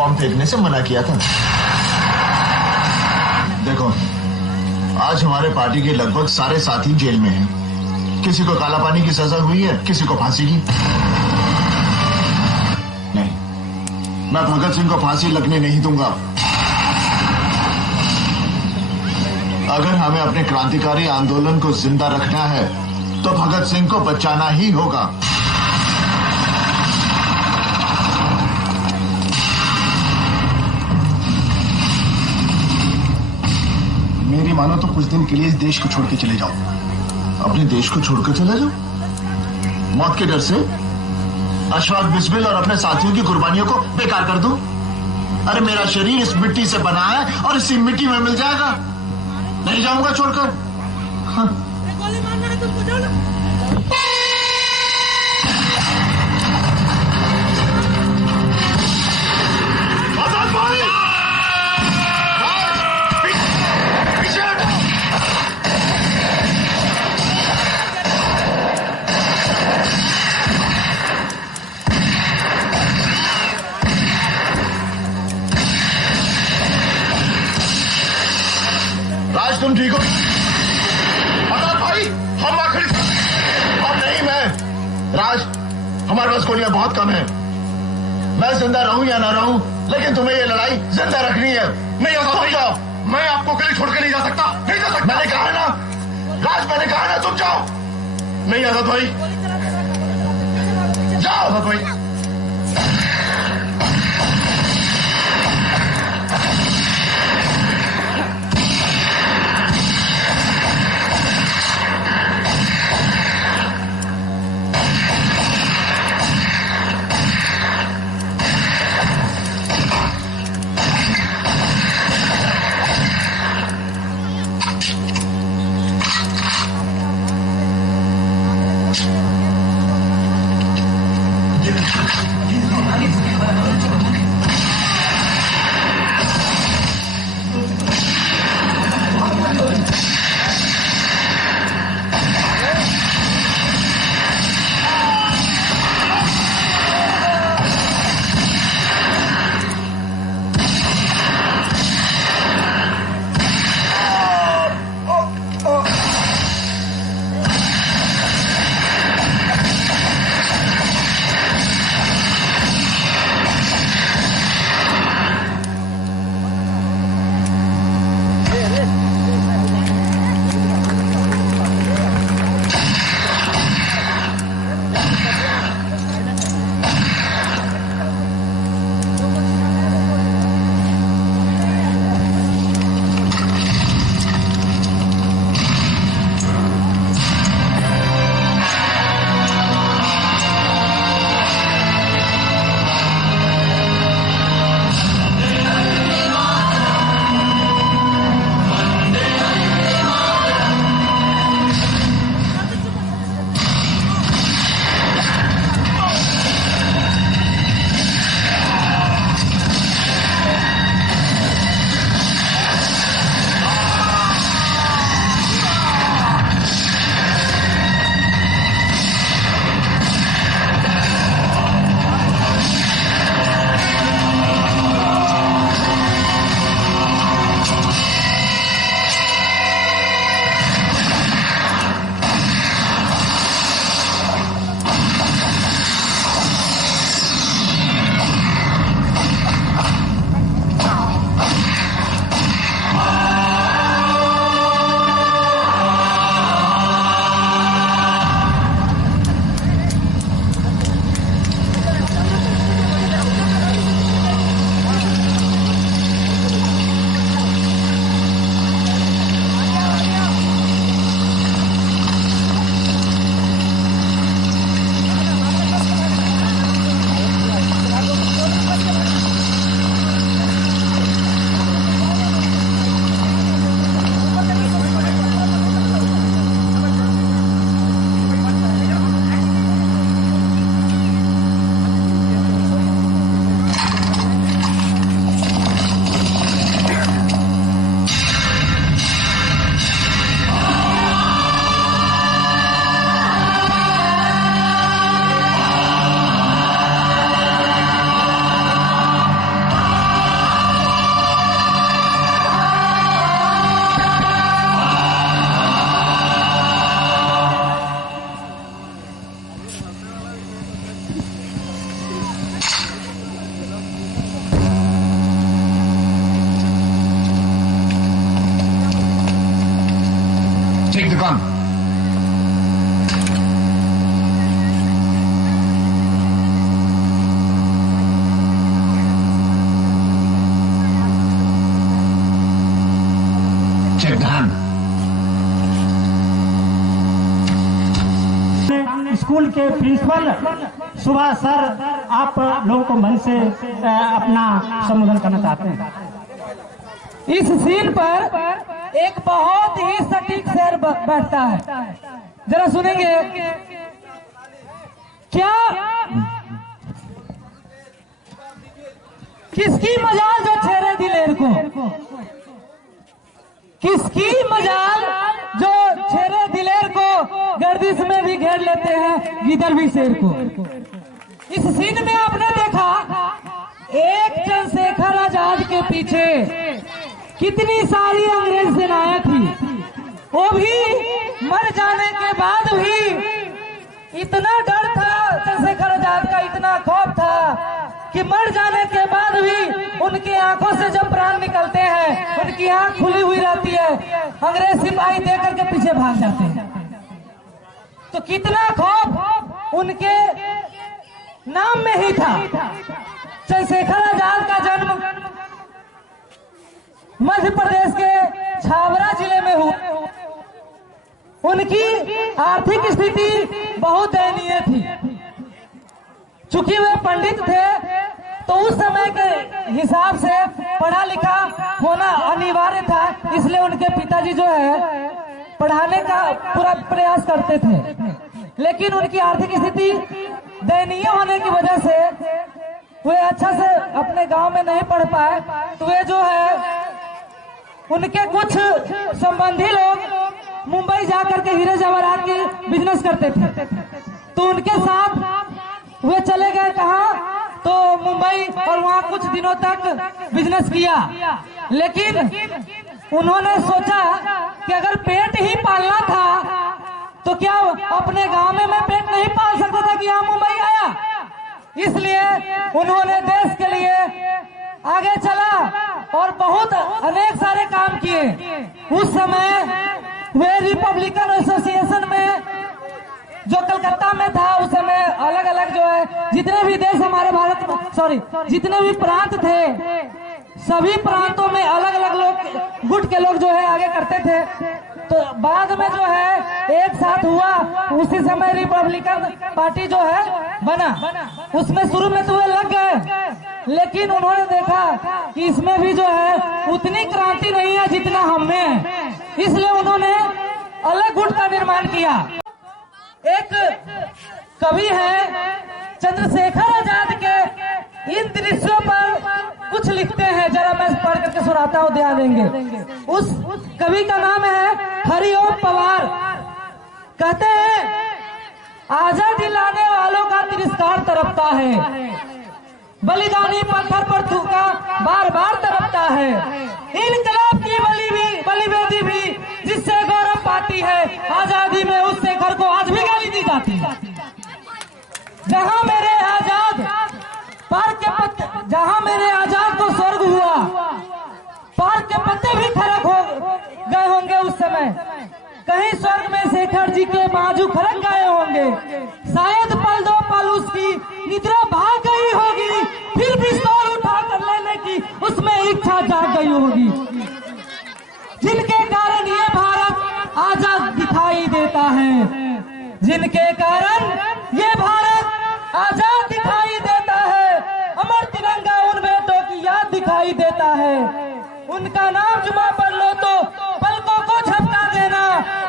Bomb फेंकने से मना किया था। देखो, आज हमारे पार्टी के लगभग सारे साथी जेल में हैं। किसी को काला पानी की सजा हुई है, किसी को फांसी की। नहीं, मैं भगत सिंह को फांसी लगने नहीं दूंगा। अगर हमें अपने क्रांतिकारी आंदोलन को जिंदा रखना है तो भगत सिंह को बचाना ही होगा। मेरी मानो तो कुछ दिन के लिए इस देश को छोड़ के चले जाओ। अपने देश को छोड़कर चले जाओ? मौत के डर से? अशफाक बिस्मिल और अपने साथियों की कुर्बानियों को बेकार कर दूं? अरे मेरा शरीर इस मिट्टी से बना है और इसी मिट्टी में मिल जाएगा। नहीं जाऊंगा छोड़कर। हाँ। राज, तुम ठीक हो? आजाद भाई, हम आखिर अब नहीं। मैं राज, हमारे पास गोलियां बहुत कम है। मैं जिंदा रहूं या ना रहूं, लेकिन तुम्हें ये लड़ाई जिंदा रखनी है। नहीं आजाद भाई, जाओ। मैं आपको अकेले छोड़ के नहीं जा सकता। नहीं जा सकता। मैंने कहा है ना राज, मैंने कहा है ना, तुम जाओ। नहीं आजाद भाई, जाओ आजाद भाई। to come. Check the hand. School के प्रिंसिपल सुभाष सर, आप लोगों को मन से अपना संबोधन करना चाहते हैं। इस सीन पर एक बहुत ही सटीक शेर बैठता है, जरा सुनेंगे। क्या किसकी मजाल जो छेड़े दिलेर को, किसकी मजाल जो छेड़े दिलेर को गर्दिश में भी घेर लेते हैं गिदर भी शेर को। इस सीन में आपने देखा एक चंद्रशेखर आजाद के पीछे कितनी सारी अंग्रेज सेनाएं थी, वो भी मर जाने के बाद भी इतना डर था चंद्रशेखर आजाद का, इतना खौफ था कि मर जाने के बाद भी उनकी आंखों से जब प्राण निकलते हैं, उनकी आंख खुली हुई रहती है, अंग्रेज सिपाही देख करके पीछे भाग जाते हैं। तो कितना खौफ उनके नाम में ही था। चंद्रशेखर आजाद का जन्म मध्य प्रदेश के छावरा जिले में हुआ। उनकी आर्थिक स्थिति बहुत दयनीय थी। चूंकि वे पंडित थे तो उस समय के हिसाब से पढ़ा लिखा होना अनिवार्य था, इसलिए उनके पिताजी जो है पढ़ाने का पूरा प्रयास करते थे, लेकिन उनकी आर्थिक स्थिति दयनीय होने की वजह से वे अच्छा से अपने गांव में नहीं पढ़ पाए। तो वे जो है उनके कुछ संबंधी लोग मुंबई जाकर के हीरे जवाहरात की बिजनेस करते थे, तो उनके साथ वे चले गए कहाँ, तो मुंबई, और वहाँ कुछ दिनों तक बिजनेस किया। लेकिन उन्होंने सोचा कि अगर पेट ही पालना था तो क्या अपने गांव में मैं पेट नहीं पाल सकता था कि यहाँ मुंबई आया। इसलिए उन्होंने देश के लिए आगे चला और बहुत अनेक सारे काम किए। उस समय वे रिपब्लिकन एसोसिएशन में जो कलकत्ता में था, उस समय अलग अलग जो है जितने भी देश हमारे भारत में जितने भी प्रांत थे, सभी प्रांतों में अलग अलग लोग गुट के लोग जो है आगे करते थे। तो बाद में जो है एक साथ हुआ, उसी समय रिपब्लिकन पार्टी जो है बना। उसमें शुरू में तो वे लग गए, लेकिन उन्होंने देखा कि इसमें भी जो है उतनी क्रांति नहीं है जितना हम में है, इसलिए उन्होंने अलग गुट का निर्माण किया। एक कवि है चंद्रशेखर आजाद के इन दृश्यों पर कुछ लिखते हैं, जरा मैं पढ़ करके सुनाता हूँ, ध्यान देंगे। उस कवि का नाम है हरिओम पवार। कहते हैं आजाद दिलाने वालों का तिरस्कार तरपता है, बलिदानी पत्थर पर थूका बार बार तरपता है। इनकलाब की बलिवेदी भी जिससे गौरव पाती है, आजादी में उस शेखर को आज भी गाली दी जाती है। जहां मेरे आजाद जहां मेरे आजाद को स्वर्ग हुआ, पार्क के पत्ते भी खड़क हो गए होंगे उस समय। कहीं स्वर्ग में शेखर जी के बाजू खड़क गए होंगे, शायद पल दो पल उसकी निद्रा भाग गई होगी, फिर पिस्तौल उठा कर लेने की उसमें इच्छा जाग गई होगी। जिनके कारण ये भारत आजाद दिखाई देता है, जिनके कारण ये भारत आजाद दिखाई देता है, अमर तिरंगा उन बेटों की याद दिखाई देता है। उनका नाम जुमा पढ़ लो तो पलकों को झपका देना,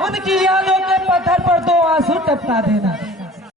उनकी यादों के पत्थर पर दो आंसू टपका देना।